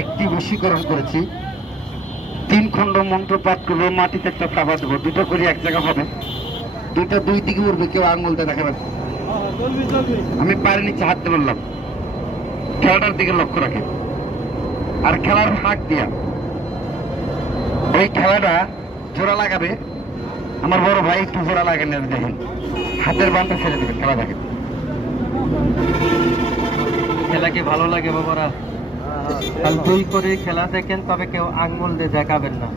একটি বশীকরণ করেছি। 3 খণ্ড মন্ত্র পাঠ করবো, মাটিতে একটা থাবা দেবো, দুটো করে এক জায়গা হবে, দুইটা দুই দিকে উঠবে, কেউ আঙুল দিয়ে দেখাবে। আমি পায়ের নিচে হাত দিয়ে বললাম, খেলাটার দিকে লক্ষ্য রাখে। আর খেলার ফাঁক দিয়া ওই খেলাটা জোড়া লাগাবে। আমার বড় ভাই একটু জোড়া লাগান, দেখেন হাতের বানটা ছেড়ে দেবে, খেলা দেখেন। খেলা কি ভালো লাগে বাবারা? কাল দুই করে খেলা দেখেন, তবে কেউ আঙ্গুল দিয়ে দেখাবেন না।